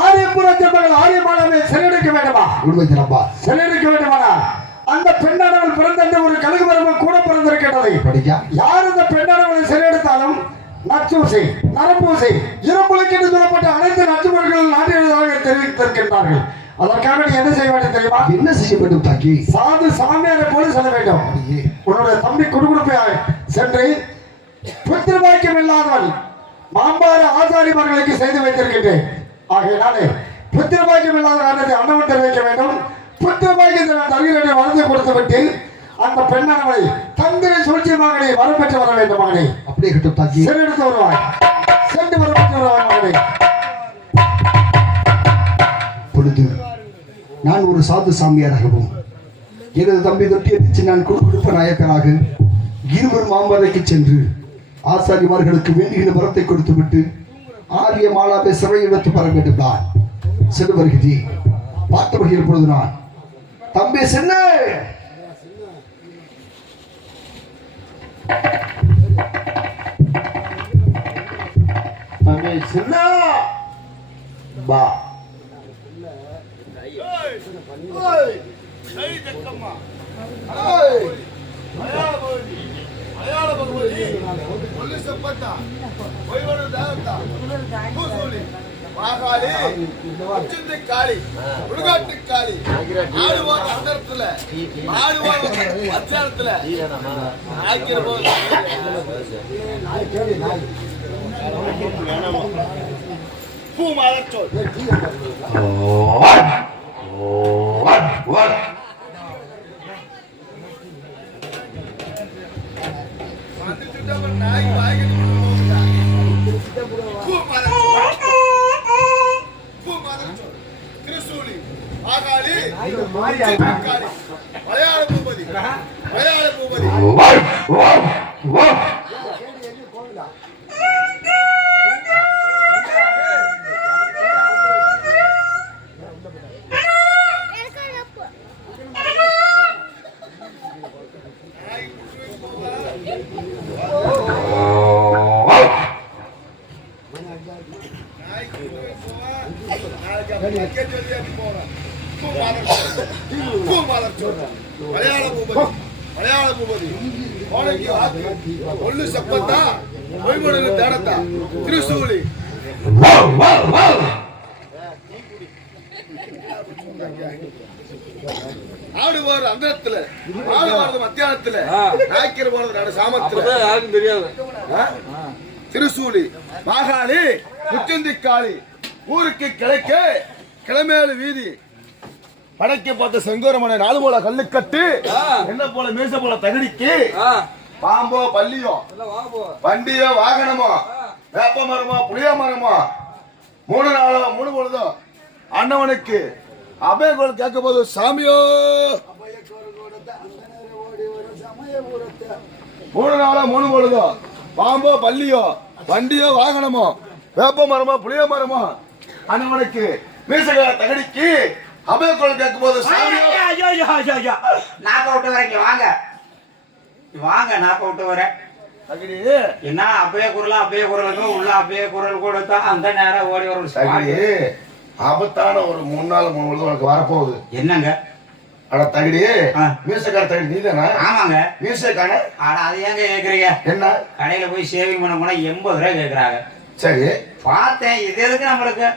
ஆரியபுரத்தை மகள் ஆரியமாலாவை சிறையெடுக்க வேண்டுமா? உண்மை தரப்பா சிறையெடுக்க வேண்டுமானா அந்த பெண்ணானவள் பிறந்த ஒரு கழுகு மரபு கூட பிறந்திருக்கின்றது. படிக்கா யார் அந்த பெண்ணானவளை சிறையெடுத்தாலும் நச்சூசி நரம்பூசி இரும்புலுக்கு என்று சொல்லப்பட்ட அனைத்து நச்சுமொழிகளும் நாட்டியதாக தெரிவித்திருக்கின்றார்கள். அதற்காக நீ என்ன செய்ய வேண்டும் தெரியுமா? என்ன செய்ய வேண்டும் தாக்கி? சாது சாமியாரை போல செல்ல வேண்டும். உன்னுடைய தம்பி குடுகுடுப்பை சென்று புத்திரபாக்கியம் இல்லாதவன் மாம்பார ஆசாரிமார்களுக்கு செய்து வைத்திருக்கின்றேன். ஆகையினாலே புத்திரபாக்கியம் இல்லாத காரணத்தை அன்னவன் தெரிவிக்க வேண்டும். புத்திரபாக்கியத்தை நான் தருகிறேன் வளர்ந்து கொடுத்து விட்டு அந்த பெண்ணானவளை தந்திர சூழ்ச்சி மகனை வரப்பெற்று வர வேண்டும் மகனை. அப்படியே கட்டும் தாக்கி. சென்று வருவாய், சென்று வரப்பெற்று வருவாய் மகனை. பொழுது நான் ஒரு சாது சாமியாராகவும் எனது தம்பி தொட்டி அடித்து நான் குடும்ப நாயக்கராக இருவர் மாமலைக்கு சென்று ஆசாரிமார்களுக்கு வேண்டுகிற வரத்தை கொடுத்து விட்டு ஆரிய மாலாவை சிறை எடுத்து பெற வேண்டும். நான் சென்று வருகிறேன். பார்த்து வருகிற பொழுது நான் தம்பி சென்ன தம்பி சின்ன பா காளி உருகாட்டு காளி ஆடுவார் அந்தரத்துல ஆடுவார் அச்சாரத்துல ஆக்கிற போது பூ மாதச்சோல் நாய் வாய்க்கு திருசூலி ஆகாளி மலையாள பூபதி மலையாள பூபதி மலையாள பூபதி ஒன்னு செப்பத்தா ஒய்மொழி தேடத்தா திருசூலி ஆடுவார் அந்தரத்துல ஆடுவார் மத்தியானத்துல நாய்க்கிற போனது நடு சாமத்துல யாருக்கும் தெரியாது திருசூலி மாகாளி முச்சந்தி காளி ஊருக்கு கிழக்கு கிளமேலு வீதி படைக்க பார்த்த செங்கோரமனை 4 மூல கல்லு கட்டு என்ன போல மீச போல தகடிக்கு பாம்போ பள்ளியோ வண்டியோ வாகனமோ வேப்ப மரமோ புளிய மரமோ 3 நாளோ 3 பொழுதோ அண்ணவனுக்கு அபயகோல் கேட்க போது சாமியோ 3 நாளோ 3 பொழுதோ பாம்போ பள்ளியோ வண்டியோ வாகனமோ வேப்ப மரமோ புளிய மரமோ அண்ணவனுக்கு மீசகால தகடிக்கு அபயகோல் கேட்க போது சாமியோ. நாக்க விட்டு வரைக்கும் வாங்க வாங்க, நாக்க விட்டு வரேன். தகடி என்ன அப்பயே குரலுக்கு உள்ள அப்பயே குரல் கொடுத்தா அந்த நேரம் ஓடி வரும். தகடி ஆபத்தான ஒரு 3 நாள் 3 பொழுது உனக்கு வரப்போகுது. என்னங்க அட தகடி மீசக்கார தகடி நீதானா? ஆமாங்க. மீசக்கான ஆனா அது ஏங்க கேக்குறீங்க? என்ன கடையில போய் சேவிங் பண்ண போனா 80 ரூபாய் கேக்குறாங்க. சரி பார்த்தேன் இது எதுக்கு நம்மளுக்கு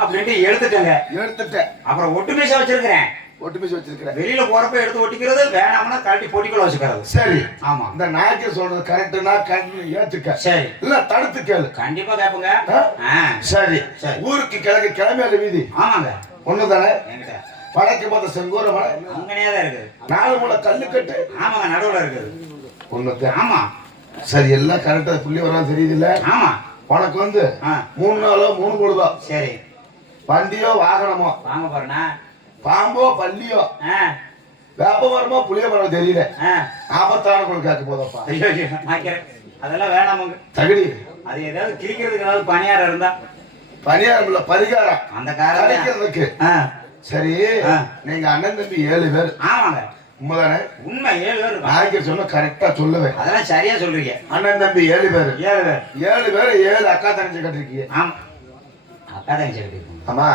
அப்படின்ட்டு எடுத்துட்டேங்க. எடுத்துட்டேன். அப்புறம் ஒட்டு மீசை வச்சிருக்கிறேன். ஒட்டு மீசை வச்சிருக்கிறேன். வெளியில போறப்ப எடுத்து ஒட்டிக்கிறது, வேணாம்னா கழட்டி பொட்டிக்குள்ள வச்சுக்கிறது. சரி ஆமா. இந்த நாய்க்கு சொல்றது கரெக்ட்னா கரெக்ட் ஏத்துக்க. சரி இல்ல தடுத்து கேளு. கண்டிப்பா கேட்புங்க. சரி சரி. ஊருக்கு கிழக்கு கிளம்பியால வீதி ஆமாங்க. ஒண்ணுதானே? என்கிட்ட வடக்கு பார்த்த செங்கோர மலை அங்கனே தான் இருக்குது. 4 மூல கல்லு கட்டு ஆமாங்க, நடுவுல இருக்குது. ஒண்ணுதான். ஆமா சரி எல்லாம் கரெக்டா புள்ளி வரலாம் தெரியுது இல்ல? ஆமா. உனக்கு வந்து ஆ 3 நாளோ 3 பொழுதோ சரி வண்டியோ வாகனமோ வாங்க போறேன்னா பாம்போ பள்ளியோ வேப்ப மரமோ புளிய மரம் தெரியல ஆபத்தான குரல் கேட்க போதப்பா. ஐயோ ஐயோ, நாக்கிறேன். அதெல்லாம் வேணாமுங்க. தகுதி அது ஏதாவது கிழிக்கிறதுக்கு ஏதாவது பணியாரம் இருந்தா பரிகாரம் இல்ல பரிகாரம் அந்த காரணம். கலைக்கிறதுக்கு. சரி நீங்க அண்ணன் தம்பி 7 பேர். ஆமாங்க உண்மைதானே? உண்மை. 7 பேர். நாய்க்கு சொன்ன கரெக்டா சொல்லுவேன். அதெல்லாம் சரியா சொல்றீங்க. அண்ணன் தம்பி 7 பேர். 7 பேர். 7 பேர் 7 அக்கா தங்கச்சி கட்டிருக்கீங்க. ஆமா. அக்கா தங்கச்சி கட்டிருக்கீங்க. ஆமா.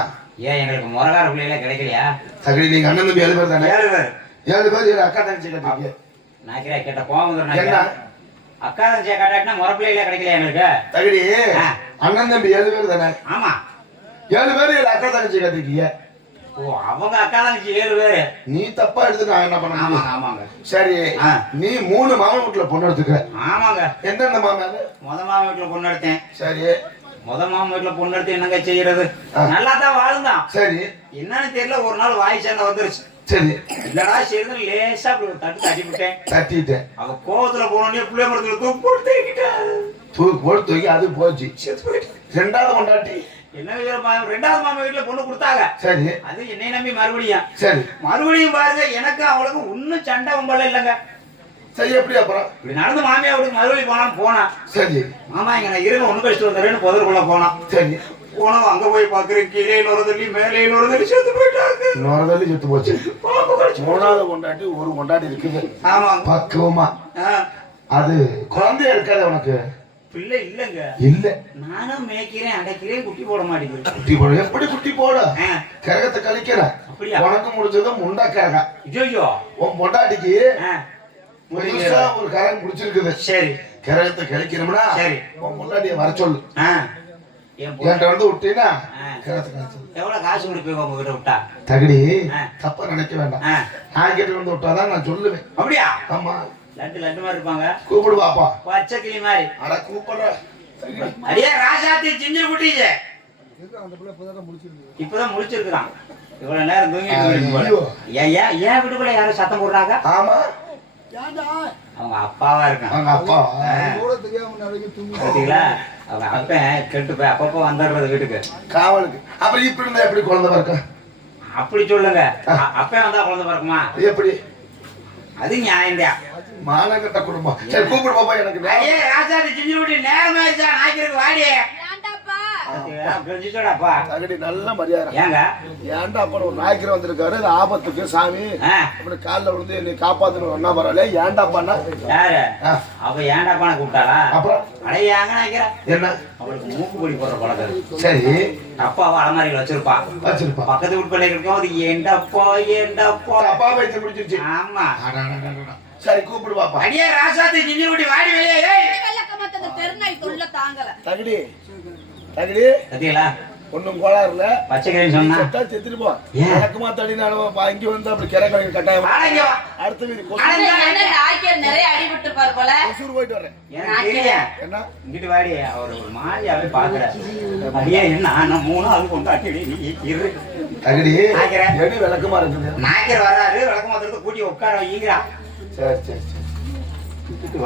ஏன் எங்களுக்கு முறகார பிள்ளைகளே கிடைக்கலையா? தகுதி நீங்க அண்ணன் தம்பி 7 பேர் தானே? 7 பேர். 7 பேர் 7 அக்கா தங்கச்சி கட்டிருக்கீங்க. நாக்கிறா கேட்ட கோவம் என்ன வந்துடும். அக்கா தங்கச்சியை காட்டாட்டினா முறை பிள்ளைகளே கிடைக்கலையா எங்களுக்கு? தகுதி அண்ணன் தம்பி 7 பேர் தானே? ஆமா. 7 பேர் 7 அக்கா தங்கச்சி கட்டிருக்கீங்க. ஓ அவங்க அக்கா தங்கச்சி 7 பேரு. நீ தப்பா எடுத்து நான் என்ன பண்ண முடியும்? ஆமாங்க ஆமாங்க. சரி நீ 3 மாமன் வீட்டுல பொண்ணு எடுத்துக்க. ஆமாங்க. எந்தெந்த மாமன்? முத மாமன் வீட்டுல பொண்ணு எடுத்தேன். சரி முத மாமன் வீட்டுல பொண்ணு எடுத்து என்னங்க செய்யறது? நல்லா தான் வாழ்ந்தான். சரி என்னன்னு தெரியல, ஒரு நாள் வாய் சண்டை வந்துருச்சு. சரி இல்லடா சரி லேசா அப்படி ஒரு தட்டு தட்டிவிட்டேன். தட்டிட்டேன். அவ கோவத்துல போனோடனே புளிய மரத்துல தூக்கு போட்டு தூக்கிட்டேன். தூக்கு போட்டு தூக்கி அது போச்சு. ரெண்டாவது கொண்டாட்டி என்ன 2வது மாமன் வீட்டுல பொண்ணு கொடுத்தாங்க. சரி அது என்னை நம்பி மறுபடியும் சரி பாருங்க, எனக்கு அவளுக்கு ஒன்னும் சண்டை கும்பல இல்லைங்க. சரி எப்படி அப்புறம் இப்படி நடந்து மாமியா வீட்டுக்கு மறுபடியும் போனா. சரி மாமா இங்க நான் இருங்க ஒண்ணு கழிச்சுட்டு வந்துடுறேன்னு புதருக்குள்ள போனான். சரி போனோம். அங்க போய் பாக்குறேன், கீழே இன்னொரு தள்ளி மேலே இன்னொரு தள்ளி செத்து போயிட்டாங்க. நுரதள்ளி செத்து போச்சு. 3வது கொண்டாட்டி ஒரு கொண்டாட்டி இருக்குது. ஆமா பக்குவமா. அது குழந்தைய இருக்காது உனக்கு? பிள்ளை இல்லங்க. இல்ல நானும் மேய்க்கிறேன் அடைக்கிறேன், குட்டி போட மாட்டேங்குது. குட்டி போட எப்படி குட்டி போட? கரகத்தை கழிக்கிற. அப்படியா? உனக்கு முடிஞ்சது முண்டா கரகம். ஐயோ உன் பொண்டாட்டிக்கு புதுசா ஒரு கரகம் முடிச்சிருக்குது. சரி கரகத்தை கழிக்கணும்னா சரி உன் முன்னாடியே வர சொல்லு. என்கிட்ட வந்து விட்டீங்கன்னா கரகத்தை கழிச்சு. எவ்வளவு காசு கொடுப்பீங்க உங்ககிட்ட விட்டா? தகுதி தப்பா நினைக்க வேண்டாம். நான் கிட்ட வந்து விட்டாதான் நான் சொல்லுவேன். அப்படியா? ஆமா. லட்டு மாதிரி இருப்பாங்க. கூப்பிடு பாப்பா. பச்சை கிளி மாதிரி. அட கூப்பிடுற. அடியே ராசாத்தி சிஞ்சு குட்டிங்க. இப்பதான் முடிச்சிருக்கான். இவ்வளவு நேரம் தூங்கிட்டு ஏன் வீட்டுக்குள்ள யாரும் சத்தம் போடுறாங்க? ஆமா அவங்க அப்பாவா இருக்கான். அவங்க அப்பா பாத்தீங்களா? அவங்க அப்ப கெட்டு போய் அப்பப்போ வந்துடுறது வீட்டுக்கு காவலுக்கு. அப்புறம் இப்படி இருந்தா எப்படி குழந்தை பிறக்க? அப்படி சொல்லுங்க. அப்ப வந்தா குழந்தை பிறக்குமா? எப்படி? அது நியாயம்டா. மானகட்ட குடும்பம். சரி கூப்பிடு பாப்பா. எனக்கு ஐயே ராசாத்தி சிஞ்சு குட்டி நேரம் ஆயிடுச்சா? நாய்க்கிறதுக்கு வாடி. நல்ல மரியாதை. ஏங்க ஏன்டா அப்புறம் ஒரு நாய்க்கர் வந்திருக்காரு, ஆபத்துக்கு சாமி அப்படி காலில் விழுந்து என்னை காப்பாத்தணும். என்ன பரவாயில்ல? ஏன்டா பண்ணா யாரு அவ? ஏன்டா பண்ண கூப்பிட்டாளா? அப்புறம் அடையாங்க நினைக்கிற என்ன? அவளுக்கு மூக்கு பொடி போடுற பழக்கம். சரி அப்பாவை அலமாரியில் வச்சிருப்பா. பக்கத்து வீட்டு பிள்ளைகளுக்கும் அது ஏண்டப்பா அப்பா வயிற்று முடிச்சிருச்சு. ஆமா. சரி கூப்பிடு பாப்பா. அடியே ராசாத்தி சிஞ்சு குட்டி வாடி வெளியே. தகுடி தகுடி பாத்தீங்களா? ஒண்ணும் கோளாறு இல்ல. பச்சை கிழங்கு சொன்னா செத்துட்டு போ. எனக்குமா தடி நானும் இங்க வந்து அப்படி கிரக கட்டாயம். அடுத்த வீடு நிறைய அடிபட்டு பாரு போல. போயிட்டு வரேன். என்ன இங்கிட்டு வாடி. அவர் ஒரு மாதிரியாவே பாக்குற. அடியே என்ன 3 ஆள் கொண்டாட்டி இரு. தகுடி நாய்க்கிறேன். எடு விளக்கமா இருக்குது. நாய்க்கர் வராரு விளக்கம் மாத்திரத்தை கூட்டி உட்கார வைக்கிறா. சரி சரி சரி.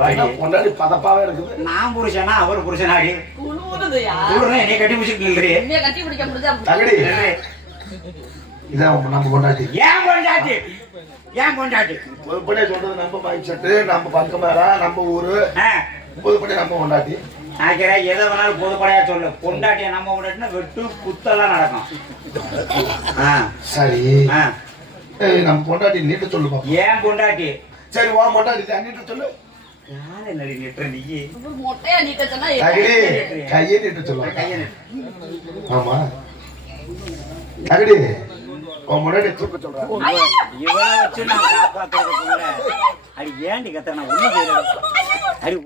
என்ன பொண்டாடி பதப்பாவே இருக்குது. நான் புருஷனா அவர் புருஷனாடி குளுருதுயா. குளிர்னா என்னை கட்டி பிடிச்சிட்டு நில்லுறியே. என்னைய கட்டி பிடிக்க முடிஞ்சா தகுடி இதான் நம்ம பொண்டாட்டி. ஏன் பொண்டாட்டி ஏன் பொண்டாட்டி பொதுப்படியா சொல்றது நம்ம மைக் செட்டு, நம்ம பக்கமேரா, நம்ம ஊரு, ஆ, பொதுப்படியா நம்ம பொண்டாட்டி. நாய்க்கிறேன். எதை வேணாலும் பொதுப்படையா சொல்லு. பொண்டாட்டியை நம்ம பொண்டாட்டினா வெட்டு குத்தெல்லாம் நடக்கும். ஆ, சரி ஆ. நம்ம பொண்டாட்டி நீட்டு சொல்லு பாப்போம். ஏன் பொண்டாட்டி சரி வா பொண்டாட்டி நீட்டு சொல்லு. யார் என்னடி நிட்டுற நீ? மொட்டையா நீட்ட சொன்னா தகுடி கையை நீட்டு சொல்லு. கையை நிட்டு. ஆமா தகுடி உன் முன்னாடி தூக்க சொல்றேன். இவனை வச்சு நான் காப்பாத்துறதுக்குள்ள அது ஏன்டி கத்த நான் ஒண்ணும் செய்யல.